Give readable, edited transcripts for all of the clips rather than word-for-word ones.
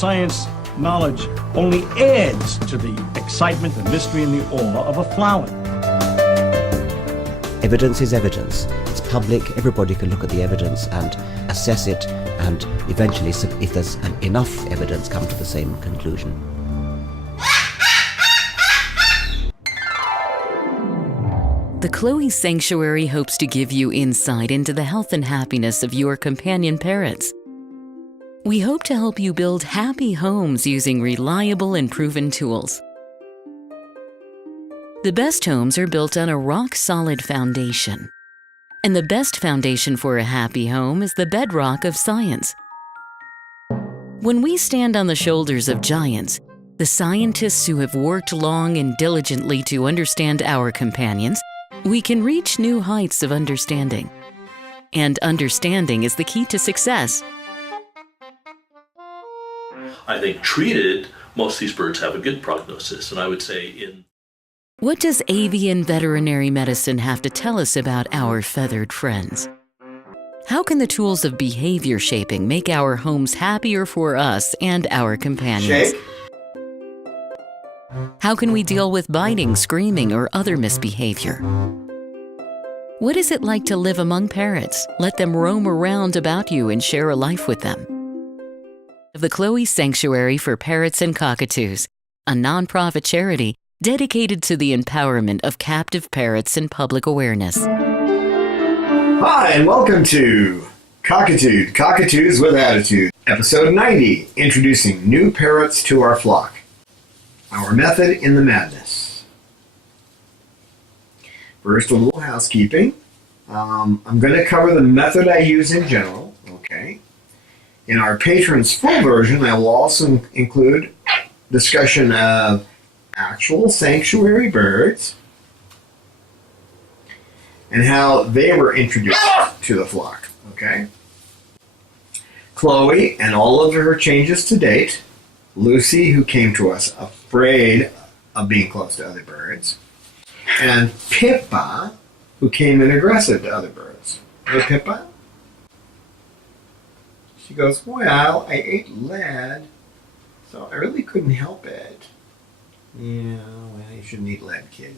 science knowledge only adds to the excitement, the mystery, and the awe of a flower. Evidence is evidence. It's public. Everybody can look at the evidence and assess it, and eventually, if there's enough evidence, come to the same conclusion. The Chloe Sanctuary hopes to give you insight into the health and happiness of your companion parrots. We hope to help you build happy homes using reliable and proven tools. The best homes are built on a rock-solid foundation. And the best foundation for a happy home is the bedrock of science. When we stand on the shoulders of giants, the scientists who have worked long and diligently to understand our companions, we can reach new heights of understanding. And understanding is the key to success. I think treated, most of these birds have a good prognosis, and I would say What does avian veterinary medicine have to tell us about our feathered friends? How can the tools of behavior shaping make our homes happier for us and our companions? How can we deal with biting, screaming, or other misbehavior? What is it like to live among parrots? Let them roam around about you and share a life with them. The Chloe Sanctuary for Parrots and Cockatoos, a nonprofit charity dedicated to the empowerment of captive parrots and public awareness. Hi, and welcome to Cockatude, Cockatoos with Attitude, episode 90, introducing new parrots to our flock. Our method in the madness. First, a little housekeeping. I'm going to cover the method I use in general, okay? In our patrons' full version, I will also include discussion of actual sanctuary birds and how they were introduced to the flock, okay? Chloe and all of her changes to date, Lucy, who came to us afraid of being close to other birds, and Pippa, who came in aggressive to other birds. Hey, Pippa? She goes, well, I ate lead, so I really couldn't help it. Yeah, well, you shouldn't eat lead, kid.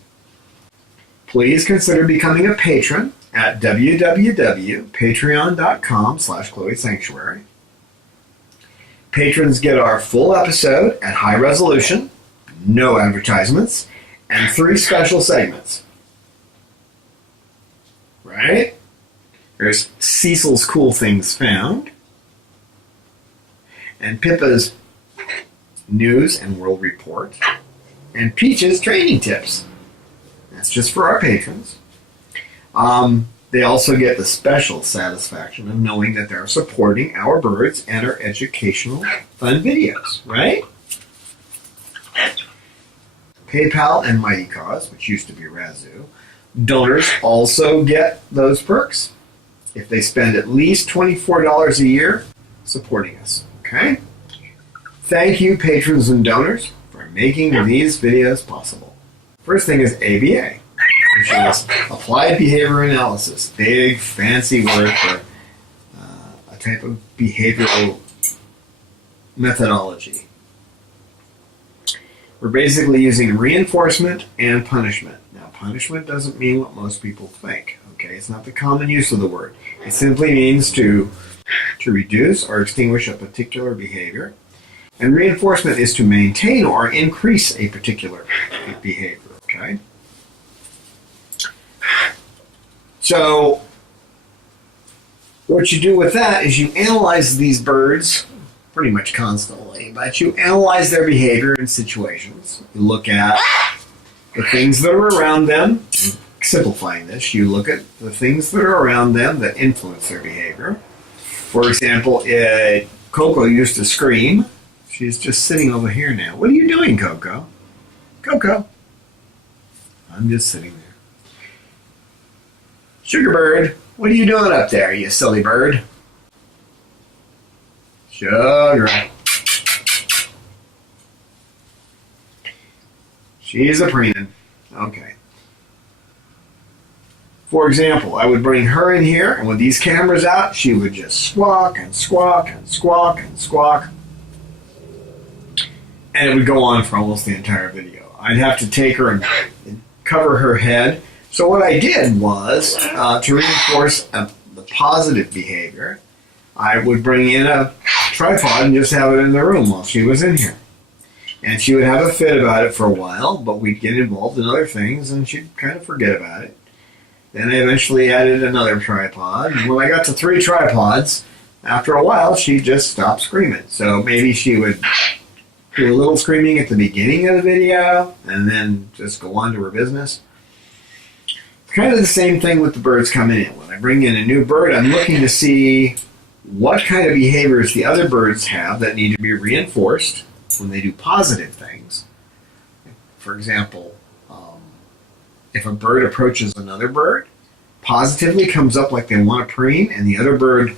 Please consider becoming a patron at www.patreon.com/Chloe Sanctuary. Patrons get our full episode at high resolution, no advertisements, and 3 special segments. Right? There's Cecil's Cool Things Found, and Pippa's News and World Report, and Peach's Training Tips. That's just for our patrons. They also get the special satisfaction of knowing that they're supporting our birds and our educational fun videos, right? PayPal and Mighty Cause, which used to be Razoo, donors also get those perks if they spend at least $24 a year supporting us, okay? Thank you, patrons and donors, for making these videos possible. First thing is ABA, which is Applied Behavior Analysis. Big, fancy word for a type of behavioral methodology. We're basically using reinforcement and punishment. Now, punishment doesn't mean what most people think, okay? It's not the common use of the word. It simply means to reduce or extinguish a particular behavior. And reinforcement is to maintain or increase a particular behavior, okay? So, what you do with that is you analyze these birds pretty much constantly, but you analyze their behavior in situations. You look at the things that are around them. Simplifying this, you look at the things that are around them that influence their behavior. For example, Coco used to scream. She's just sitting over here now. What are you doing, Coco? Coco. I'm just sitting there. Sugarbird, what are you doing up there, you silly bird? Sugar. She's a preening. Okay. For example, I would bring her in here, and with these cameras out, she would just squawk and squawk and squawk and squawk. And it would go on for almost the entire video. I'd have to take her and cover her head. So what I did was, to reinforce the positive behavior, I would bring in a tripod and just have it in the room while she was in here. And she would have a fit about it for a while, but we'd get involved in other things and she'd kind of forget about it. Then I eventually added another tripod. And when I got to 3 tripods, after a while, she'd just stop screaming. So maybe she would do a little screaming at the beginning of the video and then just go on to her business. It's kind of the same thing with the birds coming in. When I bring in a new bird, I'm looking to see what kind of behaviors the other birds have that need to be reinforced when they do positive things. For example, if a bird approaches another bird, positively comes up like they want to preen, and the other bird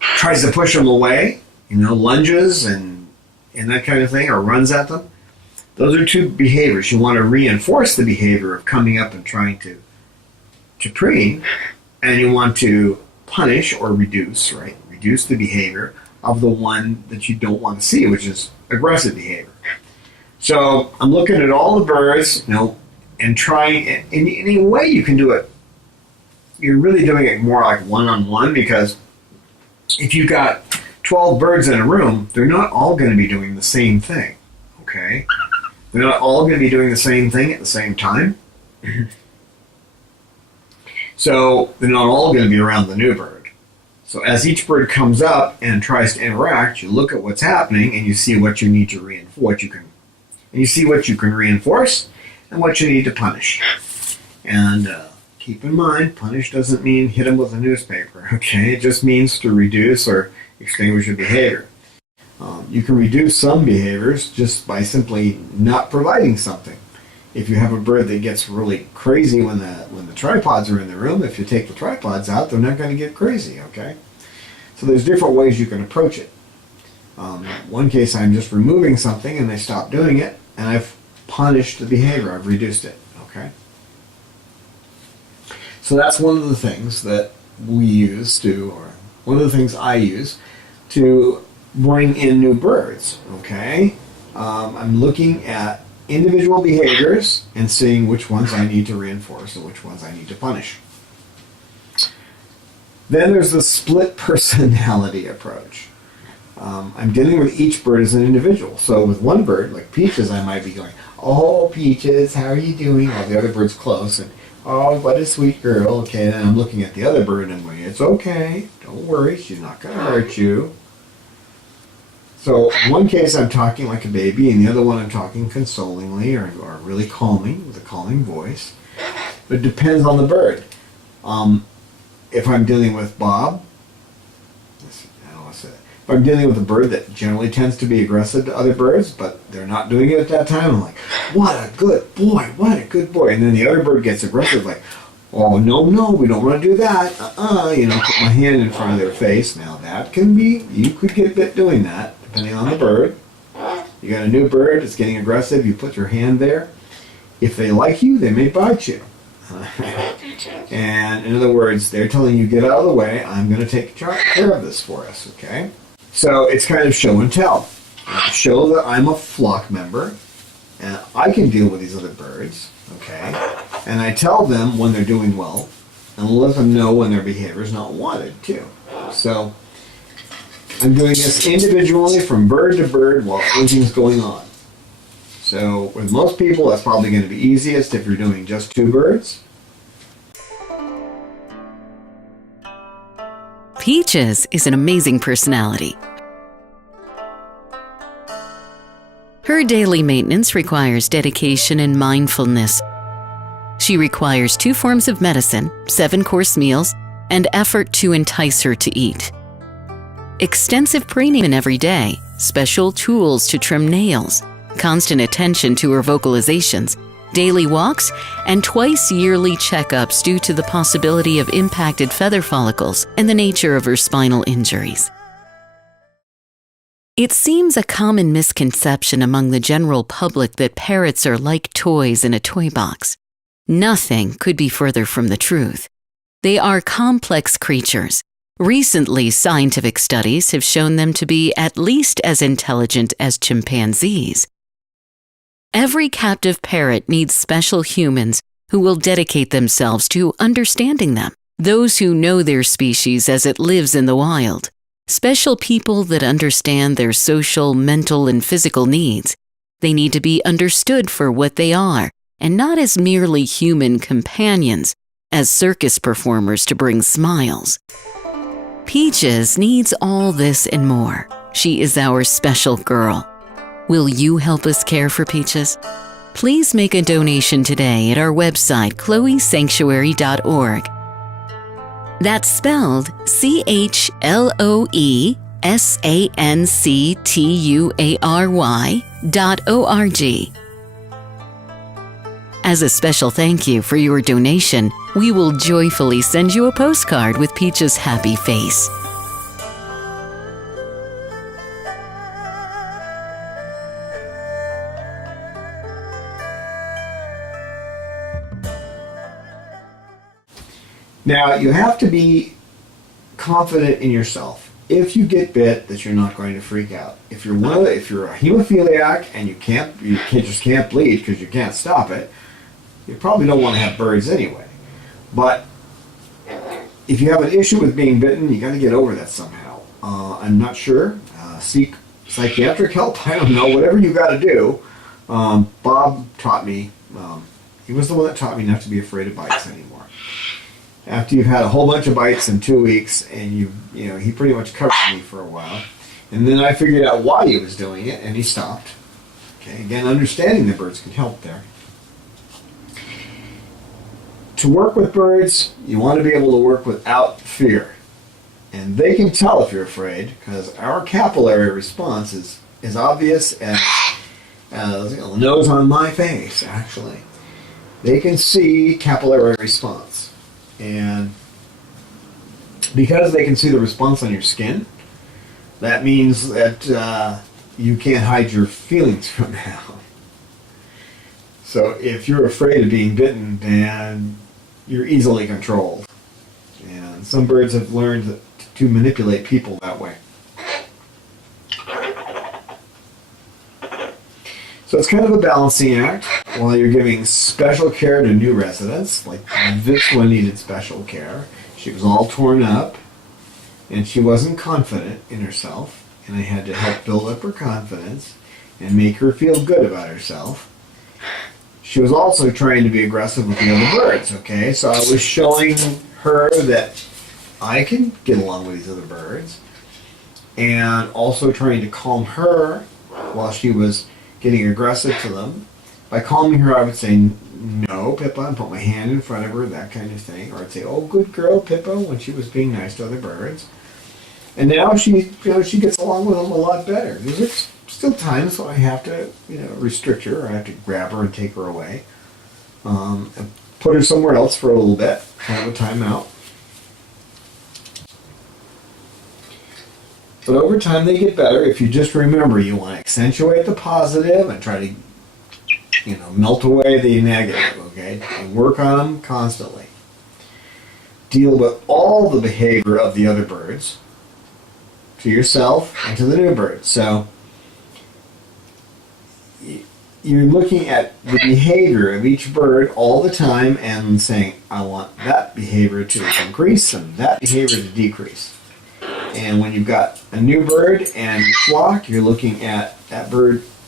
tries to push them away, lunges and that kind of thing, or runs at them. Those are 2 behaviors. You want to reinforce the behavior of coming up and trying to preen, and you want to punish or reduce, right? Reduce the behavior of the one that you don't want to see, which is aggressive behavior. So I'm looking at all the birds, and trying, in a way you can do it, you're really doing it more like one-on-one, because if you've got 12 birds in a room, they're not all going to be doing the same thing, okay? They're not all going to be doing the same thing at the same time. So they're not all going to be around the new bird. So as each bird comes up and tries to interact, you look at what's happening and you see what you need to reinforce. You see what you can reinforce and what you need to punish. And keep in mind, punish doesn't mean hit them with a newspaper, okay? It just means to reduce or extinguish a behavior. You can reduce some behaviors just by simply not providing something. If you have a bird that gets really crazy when the tripods are in the room, if you take the tripods out, they're not going to get crazy, okay? So there's different ways you can approach it. One case, I'm just removing something and they stop doing it, and I've punished the behavior. I've reduced it, okay? So that's one of the things that we use to, or one of the things I use to bring in new birds, okay? I'm looking at individual behaviors and seeing which ones I need to reinforce and which ones I need to punish. Then there's the split personality approach. I'm dealing with each bird as an individual. So with one bird, like Peaches, I might be going, "Oh, Peaches, how are you doing?" While the other bird's close, and "Oh, what a sweet girl." Okay, then I'm looking at the other bird and I'm going, "It's okay, don't worry, she's not going to hurt you." So in one case I'm talking like a baby, and the other one I'm talking consolingly or really calming, with a calming voice. But it depends on the bird. If I'm dealing with Bob, if I'm dealing with a bird that generally tends to be aggressive to other birds, but they're not doing it at that time, I'm like, "What a good boy, what a good boy." And then the other bird gets aggressive, like, "Oh, no, we don't want to do that. Put my hand in front of their face." Now that can be, you could get bit doing that, depending on the bird. You got a new bird that's getting aggressive, you put your hand there. If they like you, they may bite you. And in other words, they're telling you, "Get out of the way, I'm going to take care of this for us," okay? So it's kind of show and tell. Show that I'm a flock member, and I can deal with these other birds, okay? And I tell them when they're doing well, and let them know when their behavior is not wanted, too. So I'm doing this individually from bird to bird while everything's going on. So with most people, that's probably going to be easiest if you're doing just 2 birds. Peaches is an amazing personality. Her daily maintenance requires dedication and mindfulness. She requires 2 forms of medicine, 7-course meals, and effort to entice her to eat. Extensive preening every day, special tools to trim nails, constant attention to her vocalizations, daily walks, and twice yearly checkups due to the possibility of impacted feather follicles and the nature of her spinal injuries. It seems a common misconception among the general public that parrots are like toys in a toy box. Nothing could be further from the truth. They are complex creatures, Recently, scientific studies have shown them to be at least as intelligent as chimpanzees. Every captive parrot needs special humans who will dedicate themselves to understanding them, those who know their species as it lives in the wild, special people that understand their social, mental, and physical needs. They need to be understood for what they are, and not as merely human companions, as circus performers to bring smiles. Peaches needs all this and more. She is our special girl. Will you help us care for Peaches? Please make a donation today at our website, chloesanctuary.org. That's spelled CHLOESANCTUARY.org. As a special thank you for your donation, we will joyfully send you a postcard with Peach's happy face. Now, you have to be confident in yourself. If you get bit, that you're not going to freak out. If you're a hemophiliac and you just can't bleed because you can't stop it, you probably don't want to have birds anyway. But if you have an issue with being bitten, you got to get over that somehow. I'm not sure. Seek psychiatric help. I don't know. Whatever you got to do. Bob taught me. He was the one that taught me not to be afraid of bites anymore. After you've had a whole bunch of bites in 2 weeks, and he pretty much covered me for a while, and then I figured out why he was doing it, and he stopped. Okay, again, understanding the birds can help there. To work with birds, you want to be able to work without fear, and they can tell if you're afraid because our capillary response is obvious as the nose on my face. Actually, they can see capillary response. And because they can see the response on your skin, that means that you can't hide your feelings from them. So if you're afraid of being bitten, then you're easily controlled. And some birds have learned to manipulate people that way. So it's kind of a balancing act while you're giving special care to new residents. Like this one needed special care. She was all torn up and she wasn't confident in herself, and I had to help build up her confidence and make her feel good about herself. She was also trying to be aggressive with the other birds, okay? So I was showing her that I can get along with these other birds, and also trying to calm her while she was getting aggressive to them. By calming her, I would say, "No, Pippa," and put my hand in front of her, that kind of thing. Or I'd say, "Oh, good girl, Pippa," when she was being nice to other birds. And now she gets along with them a lot better. There's still times when I have to, restrict her, or I have to grab her and take her away, and put her somewhere else for a little bit, kind of a timeout. But over time they get better if you just remember you want to accentuate the positive and try to, melt away the negative, okay? And work on them constantly. Deal with all the behavior of the other birds, to yourself and to the new birds. So you're looking at the behavior of each bird all the time and saying, I want that behavior to increase and that behavior to decrease. And when you've got a new bird and flock, you're looking at that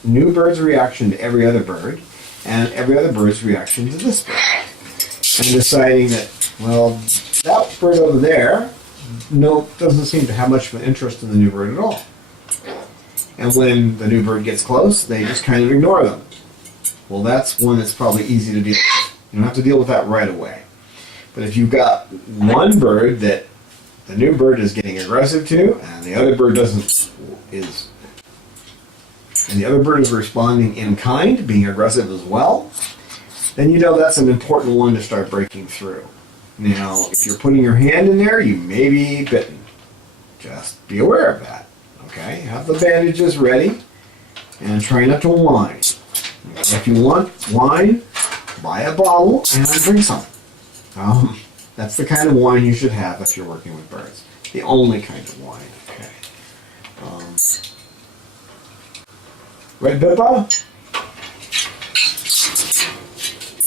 new bird's reaction to every other bird, and every other bird's reaction to this bird. And deciding that, well, that bird over there doesn't seem to have much of an interest in the new bird at all. And when the new bird gets close, they just kind of ignore them. Well, that's one that's probably easy to deal with. You don't have to deal with that right away. But if you've got one bird that the new bird is getting aggressive to, and the other bird is responding in kind, being aggressive as well, then that's an important one to start breaking through. Now, if you're putting your hand in there, you may be bitten. Just be aware of that. Okay? Have the bandages ready, and try not to whine. If you want wine, buy a bottle and drink some. That's the kind of wine you should have if you're working with birds. The only kind of wine. Okay. Red Pippa?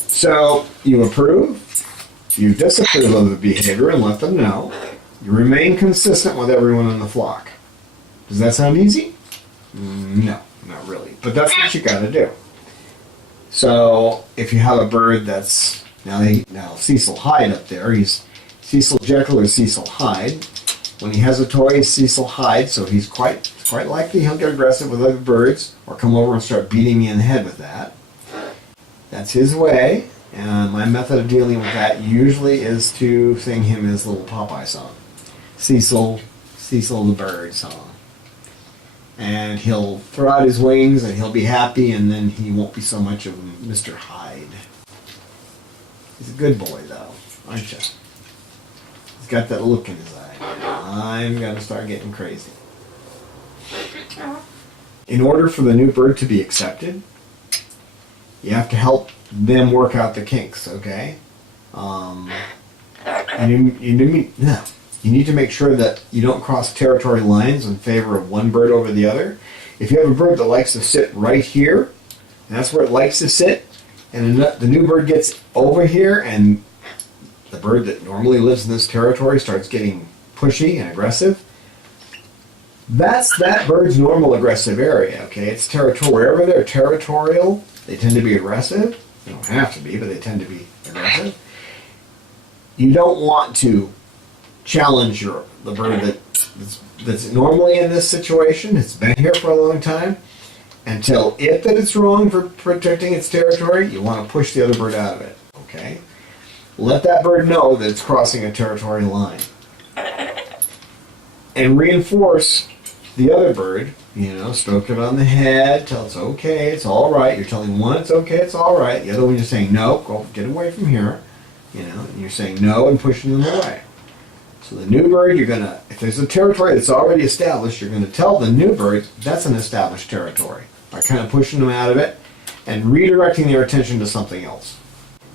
So, you approve, you disapprove of the behavior and let them know. You remain consistent with everyone in the flock. Does that sound easy? No, not really. But that's what you gotta do. So, if you have a bird that's, now Cecil Hyde up there, he's Cecil Jekyll or Cecil Hyde. When he has a toy, he's Cecil Hyde, so he's quite likely he'll get aggressive with other birds or come over and start beating me in the head with that. That's his way, and my method of dealing with that usually is to sing him his little Popeye song. Cecil the bird song. And he'll throw out his wings and he'll be happy, and then he won't be so much of Mr. Hyde. He's a good boy, though, aren't you? He's got that look in his eye. I'm going to start getting crazy. In order for the new bird to be accepted, you have to help them work out the kinks, okay? You need to make sure that you don't cross territory lines in favor of one bird over the other. If you have a bird that likes to sit right here, and that's where it likes to sit, and the new bird gets over here, and the bird that normally lives in this territory starts getting pushy and aggressive, that's that bird's normal aggressive area, okay? It's territorial. Wherever they're territorial, they tend to be aggressive. They don't have to be, but they tend to be aggressive. You don't want to challenge the bird that's normally in this situation. It's been here for a long time. And tell it that it's wrong for protecting its territory. You want to push the other bird out of it, okay? Let that bird know that it's crossing a territory line. And reinforce the other bird, stroke it on the head, tell it's okay, it's all right. You're telling one it's okay, it's all right. The other one you're saying, no, go get away from here. And you're saying no and pushing them away. So the new bird, if there's a territory that's already established, you're going to tell the new bird that's an established territory by kind of pushing them out of it and redirecting their attention to something else.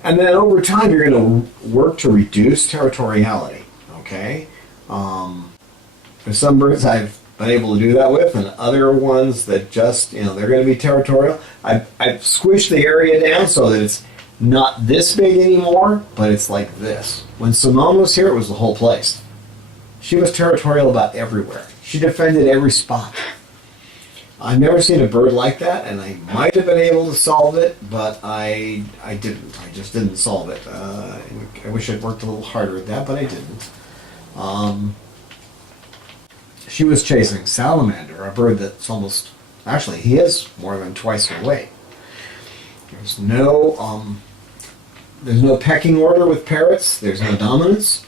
And then over time, you're going to work to reduce territoriality, okay? There's some birds I've been able to do that with, and other ones that just, they're going to be territorial. I've squished the area down so that it's not this big anymore, but it's like this. When Simone was here, it was the whole place. She was territorial about everywhere. She defended every spot. I've never seen a bird like that, and I might have been able to solve it, but I didn't. I just didn't solve it. I wish I'd worked a little harder at that, but I didn't. She was chasing salamander, a bird that's actually he is more than twice her weight. There's no pecking order with parrots. There's no dominance.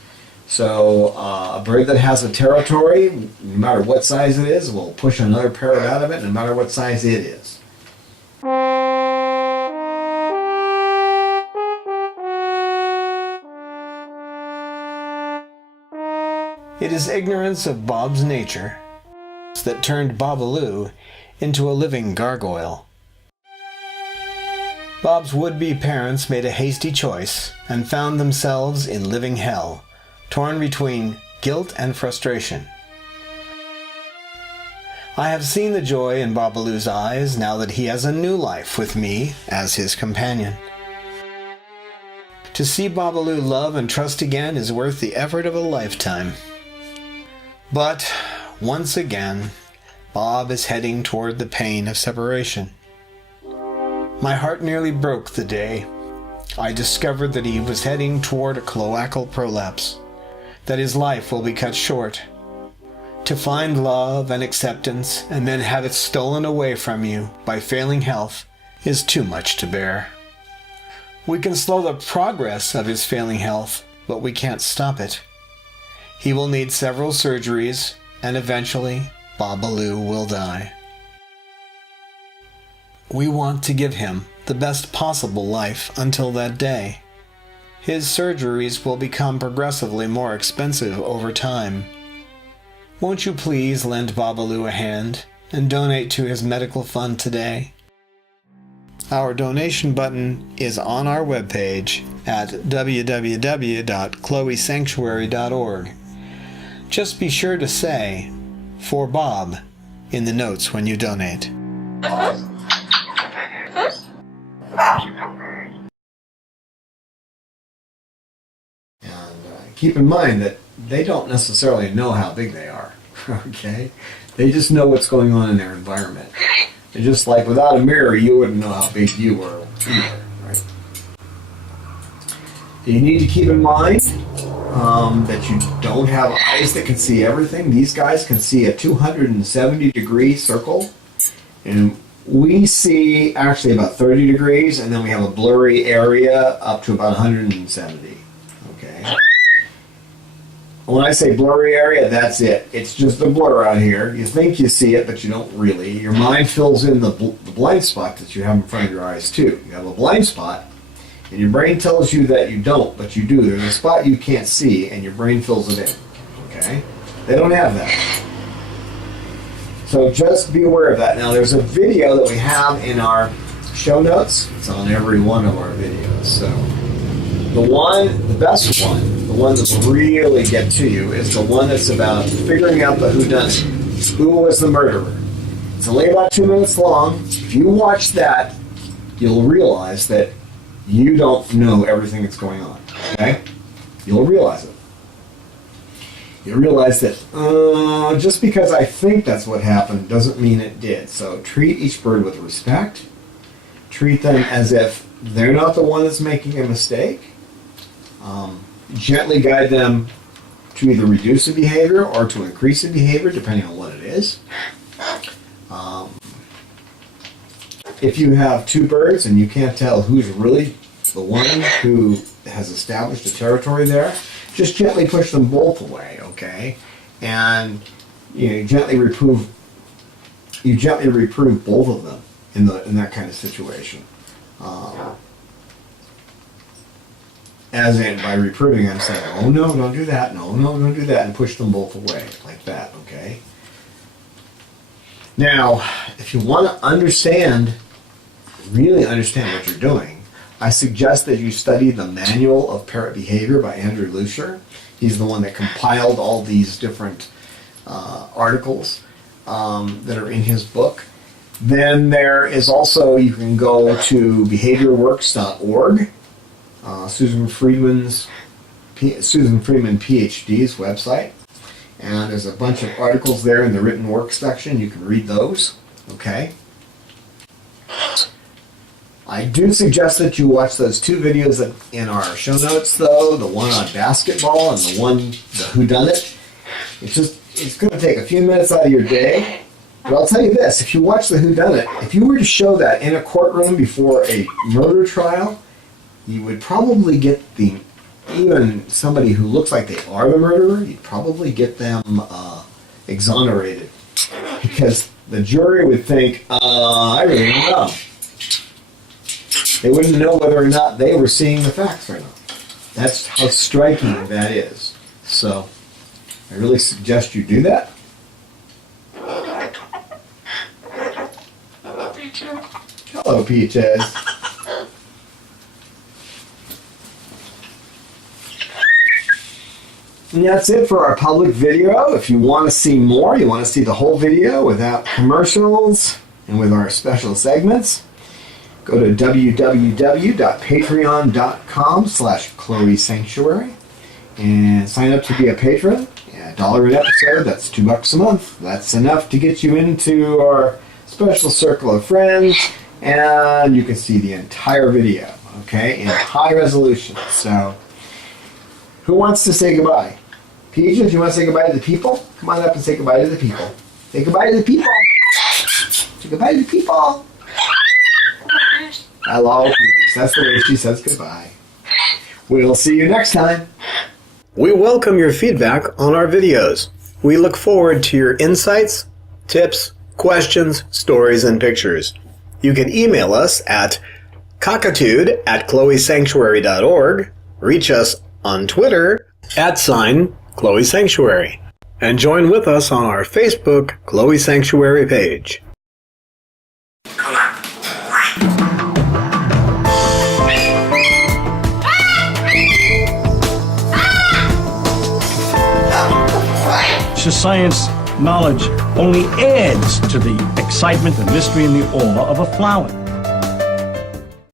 So a bird that has a territory, no matter what size it is, will push another parrot out of it, no matter what size it is. It is ignorance of Bob's nature that turned Babaloo into a living gargoyle. Bob's would-be parents made a hasty choice and found themselves in living hell, torn between guilt and frustration. I have seen the joy in Babaloo's eyes now that he has a new life with me as his companion. To see Babaloo love and trust again is worth the effort of a lifetime. But, once again, Bob is heading toward the pain of separation. My heart nearly broke the day I discovered that he was heading toward a cloacal prolapse, that his life will be cut short. To find love and acceptance and then have it stolen away from you by failing health is too much to bear. We can slow the progress of his failing health, but we can't stop it. He will need several surgeries, and eventually, Babaloo will die. We want to give him the best possible life until that day. His surgeries will become progressively more expensive over time. Won't you please lend Babaloo a hand and donate to his medical fund today? Our donation button is on our webpage at www.chloesanctuary.org. Just be sure to say, "For Bob," in the notes when you donate. Keep in mind that they don't necessarily know how big they are, okay? They just know what's going on in their environment. And just like without a mirror, you wouldn't know how big you were either, right? You need to keep in mind that you don't have eyes that can see everything. These guys can see a 270-degree circle, and we see actually about 30 degrees, and then we have a blurry area up to about 170, okay? When I say blurry area, that's it. It's just a blur out here. You think you see it, but you don't really. Your mind fills in the blind spot that you have in front of your eyes, too. You have a blind spot, and your brain tells you that you don't, but you do. There's a spot you can't see, and your brain fills it in. Okay? They don't have that. So just be aware of that. Now, there's a video that we have in our show notes. It's on every one of our videos. So the best one, the one that will really get to you, is the one that's about figuring out the whodunit. Who was the murderer? It's only about 2 minutes long. If you watch that, you'll realize that you don't know everything that's going on. Okay? You'll realize it. You'll realize that just because I think that's what happened doesn't mean it did. So treat each bird with respect. Treat them as if they're not the one that's making a mistake. Gently guide them to either reduce the behavior or to increase the behavior, depending on what it is. If you have two birds and you can't tell who's really the one who has established a territory there, just gently push them both away, okay? And you gently reprove both of them in that kind of situation. As in, by reproving, I'm saying, oh no, don't do that, no, don't do that, and push them both away, like that, okay? Now, if you want to really understand what you're doing, I suggest that you study the Manual of Parrot Behavior by Andrew Lucier. He's the one that compiled all these different articles that are in his book. Then there is also, you can go to behaviorworks.org. Susan Friedman PhD's website, and there's a bunch of articles there in the written work section. You can read those. Okay. I do suggest that you watch those two videos in our show notes, though, the one on basketball and the whodunit. It's going to take a few minutes out of your day. But I'll tell you this, if you watch the whodunit, if you were to show that in a courtroom before a murder trial, you would probably get even somebody who looks like they are the murderer, you'd probably get them exonerated. Because the jury would think, I really don't know. They wouldn't know whether or not they were seeing the facts or not. That's how striking that is. So, I really suggest you do that. Hello, Peaches. And that's it for our public video. If you want to see more, you want to see the whole video without commercials and with our special segments, go to www.patreon.com/Chloe Sanctuary and sign up to be a patron. $1 an episode, that's $2 a month. That's enough to get you into our special circle of friends, and you can see the entire video, okay, in high resolution. So, who wants to say goodbye? Peaches, you want to say goodbye to the people? Come on up and say goodbye to the people. Say goodbye to the people. Say goodbye to the people. Hello, Peaches. That's the way she says goodbye. We'll see you next time. We welcome your feedback on our videos. We look forward to your insights, tips, questions, stories, and pictures. You can email us at cockatude@chloesanctuary.org, reach us on Twitter @Chloe Sanctuary, and join with us on our Facebook Chloe Sanctuary page. Precious science knowledge only adds to the excitement, the mystery, and the awe of a flower.